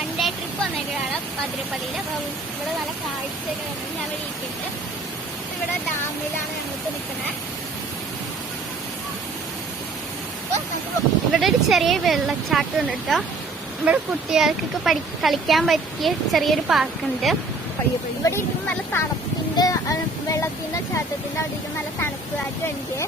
One day trip വന്നേക്കാണ് അതിരപ്പള്ളിയിൽ. അപ്പം ഇവിടെ നല്ല കാഴ്ചയൊക്കെ ഞാൻ ഇരിക്കുന്നുണ്ട്. ഇവിടെ ഡാമിലാണ് ഞങ്ങൾക്ക് നിൽക്കുന്നത്. ഇവിടെ ഒരു ചെറിയ വെള്ളച്ചാട്ടം ഉണ്ട് കേട്ടോ. ഇവിടെ കുട്ടികൾക്കൊക്കെ കളിക്കാൻ പറ്റിയ ചെറിയൊരു പാർക്കുണ്ട്. ഇവിടെ ഇരുന്ന് നല്ല തണുപ്പിന്റെ വെള്ളത്തിന്റെ ചാട്ടത്തിന്റെ അവിടെ ഇരുന്ന് നല്ല തണുപ്പായിട്ടുണ്ട്.